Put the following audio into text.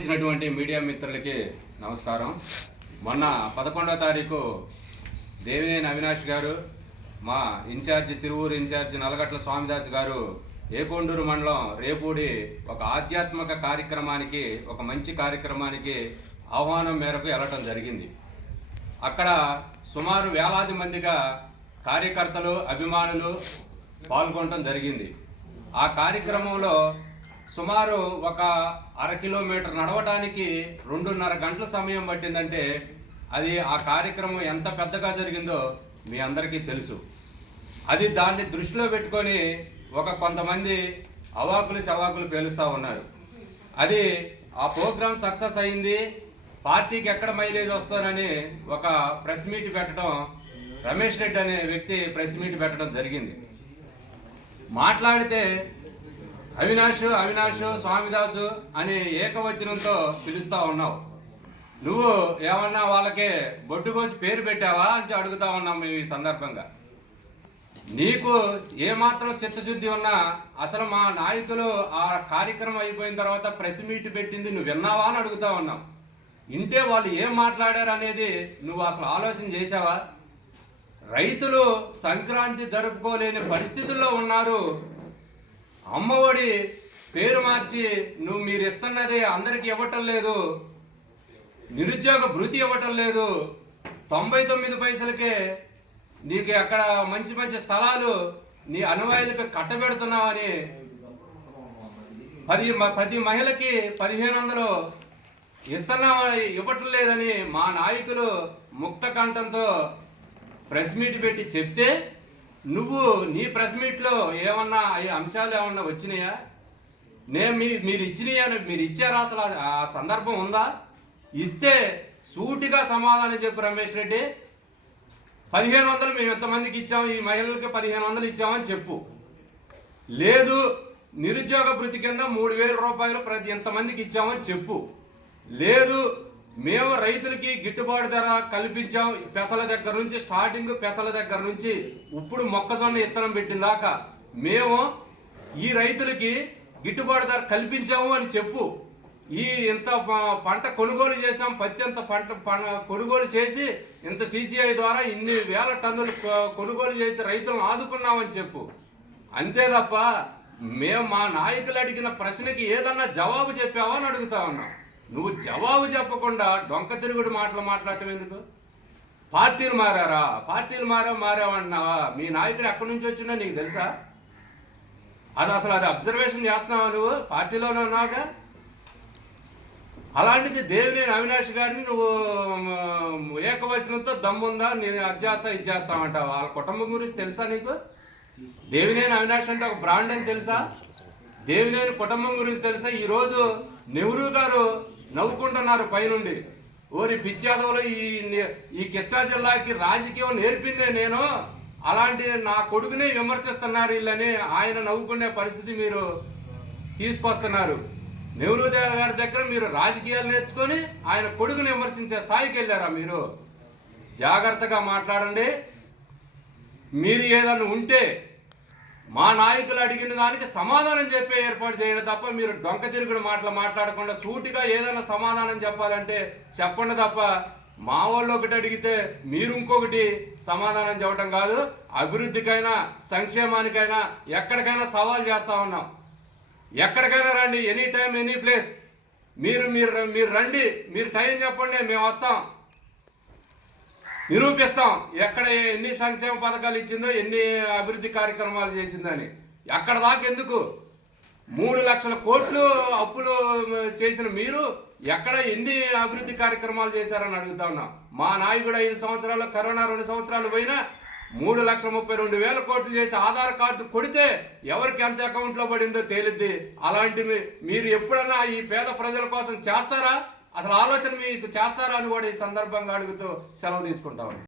Media మిత్రులకి నమస్కారం. మొన్న 11వ తారీఖు దేవినేని అవినాష్ గారు, మా ఇన్ఛార్జి తిరువూరు ఇన్ఛార్జి నల్లగట్ల స్వామిదాస్ గారు ఏకొండూరు మండలం రేపూడి ఒక ఆధ్యాత్మిక కార్యక్రమానికి, ఒక మంచి కార్యక్రమానికి ఆహ్వానం మేరకు వెళ్ళటం జరిగింది. అక్కడ సుమారు వేలాది మందిగా కార్యకర్తలు, అభిమానులు పాల్గొనడం జరిగింది. ఆ కార్యక్రమంలో సుమారు ఒక 1/2 కిలోమీటర్ నడవటానికి 2.5 గంటల సమయం పట్టిందంటే అది ఆ కార్యక్రమం ఎంత పెద్దగా జరిగిందో మీ అందరికీ తెలుసు. దాన్ని దృష్టిలో పెట్టుకొని కొంతమంది అవాకులు శవాకులు పేలుస్తూ ఉన్నారు. ఆ ప్రోగ్రాం సక్సెస్ అయింది, పార్టీకి ఎక్కడ మైలేజ్ వస్తారని ఒక ప్రెస్ మీట్ పెట్టడం, రమేష్ రెడ్డి అనే వ్యక్తి ప్రెస్ మీట్ పెట్టడం జరిగింది. మాట్లాడితే అవినాష్ స్వామిదాసు అని ఏకవచనంతో పిలుస్తూ ఉన్నావు. నువ్వు ఏమన్నా వాళ్ళకి బొడ్డు కోసి పేరు పెట్టావా అని అడుగుతా ఉన్నాం. ఈ సందర్భంగా నీకు ఏమాత్రం చిత్తశుద్ధి ఉన్నా అసలు మా నాయకులు ఆ కార్యక్రమం అయిపోయిన తర్వాత ప్రెస్ మీట్ పెట్టింది నువ్వు విన్నావా అని అడుగుతా ఉన్నావు. ఇంటే వాళ్ళు ఏం మాట్లాడారు అనేది నువ్వు అసలు ఆలోచన చేశావా? రైతులు సంక్రాంతి జరుపుకోలేని పరిస్థితుల్లో ఉన్నారు. అమ్మఒడి పేరు మార్చి మీరు ఇస్తున్నది అందరికి ఇవ్వటం లేదు, నిరుద్యోగ భృతి ఇవ్వటం లేదు, 99 పైసలకే నీకు అక్కడ మంచి మంచి స్థలాలు నీ అనువాయులకు కట్టబెడుతున్నావని, ప్రతి మహిళకి 1500 ఇస్తున్నామని ఇవ్వటం లేదని మా నాయకులు ముక్త కంఠంతో ప్రెస్ మీట్ పెట్టి చెప్తే నువ్వు నీ ప్రెస్ మీట్లో ఏమన్నా అంశాలు ఏమన్నా వచ్చినాయా? మీరు ఇచ్చినాయా? మీరు ఇచ్చారా? అసలు ఆ సందర్భం ఉందా? ఇస్తే సూటిగా సమాధానం చెప్పు రమేష్ రెడ్డి. 1500 మేము ఎంతమందికి ఇచ్చాము, ఈ మహిళలకి 1500 ఇచ్చామని చెప్పు. లేదు నిరుద్యోగ భృతి కింద 3000 రూపాయలు ప్రతి ఎంతమందికి ఇచ్చామని చెప్పు. లేదు మేము రైతులకి గిట్టుబాటు ధర కల్పించాం, పెసల దగ్గర నుంచి స్టార్టింగ్, పెసల దగ్గర నుంచి ఇప్పుడు మొక్కజొన్న ఇత్తనం పెట్టిన దాకా మేము ఈ రైతులకి గిట్టుబాటు ధర కల్పించాము అని చెప్పు. ఇంత పంట కొనుగోలు చేసాం, పత్తి ఎంత పంట కొనుగోలు చేసి ఇంత CCI ద్వారా ఇన్ని వేల టన్నులు కొనుగోలు చేసి రైతులను ఆదుకున్నామని చెప్పు. అంతే తప్ప మేము మా నాయకులు అడిగిన ప్రశ్నకి ఏదన్నా జవాబు చెప్పావా అని అడుగుతా ఉన్నాం. నువ్వు జవాబు చెప్పకుండా డొంక తిరుగుడు మాటలు మాట్లాడటం ఎందుకు? పార్టీలు మారావన్నావా? మీ నాయకుడు ఎక్కడి నుంచి వచ్చినా నీకు తెలుసా? అసలు అబ్జర్వేషన్ చేస్తున్నావా? నువ్వు పార్టీలోనే ఉన్నావుగా. అలాంటిది దేవినేని అవినాష్ గారిని నువ్వు ఏకవచనంతో దమ్ముందా, నేను ఇది చేస్తామంటావా? వాళ్ళ కుటుంబం గురించి తెలుసా నీకు? దేవినేని అవినాష్ అంటే ఒక బ్రాండ్ అని తెలుసా? దేవినేని కుటుంబం గురించి తెలుసా? ఈరోజు నెహ్రూ గారు నవ్వుకుంటున్నారు పైనుండి, ఓరి పిచ్చాదవులు, ఈ కృష్ణా జిల్లాకి రాజకీయం నేర్పిందే నేను, అలాంటి నా కొడుకునే విమర్శిస్తున్నారు వీళ్ళని ఆయన నవ్వుకునే పరిస్థితి మీరు తీసుకొస్తున్నారు. నెహ్రూ గారి దగ్గర మీరు రాజకీయాలు నేర్చుకొని ఆయన కొడుకుని విమర్శించే స్థాయికి వెళ్ళారా మీరు? జాగ్రత్తగా మాట్లాడండి. మీరు ఏదన్నా ఉంటే మా నాయకులు అడిగిన దానికి సమాధానం చెప్పే ఏర్పాటు చేయండి తప్ప మీరు డొంక తిరుగుడు మాటలు మాట్లాడకుండా సూటిగా ఏదైనా సమాధానం చెప్పాలంటే చెప్పండి తప్ప మా వాళ్ళు ఒకటి అడిగితే మీరు ఇంకొకటి సమాధానం చెప్పడం కాదు. అభివృద్ధికైనా సంక్షేమానికైనా ఎక్కడికైనా సవాల్ చేస్తూ ఉన్నాం. ఎక్కడికైనా రండి, ఎనీ టైం ఎనీ ప్లేస్. మీరు రండి, మీరు టైం చెప్పండి, మేము వస్తాం, నిరూపిస్తాం ఎక్కడ ఎన్ని సంక్షేమ పథకాలు ఇచ్చిందో, ఎన్ని అభివృద్ధి కార్యక్రమాలు చేసిందని. అక్కడ దాకా ఎందుకు? 3 లక్షల కోట్లు అప్పులు చేసిన మీరు ఎక్కడ ఎన్ని అభివృద్ధి కార్యక్రమాలు చేశారని అడుగుతా ఉన్నాం. మా నాయకుడు 5 సంవత్సరాలు, కరోనా 2 సంవత్సరాలు పోయినా 3,32,000 కోట్లు చేసి ఆధార్ కార్డు కొడితే ఎవరికి ఎంత అకౌంట్లో పడిందో తేలిద్ది. అలాంటివి మీరు ఎప్పుడన్నా ఈ పేద ప్రజల కోసం చేస్తారా? అసలు ఆలోచన మీకు చేస్తారా అని కూడా ఈ సందర్భంగా అడుగుతూ సెలవు తీసుకుంటాం.